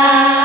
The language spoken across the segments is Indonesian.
Sai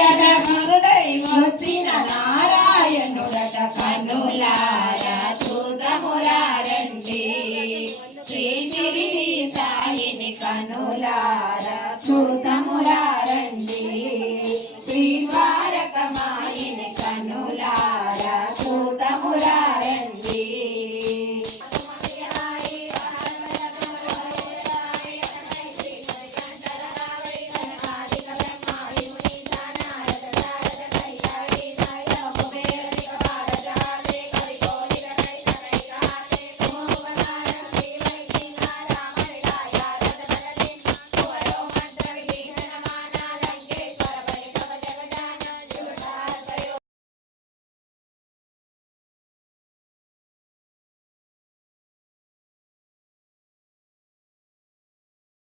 Yeah.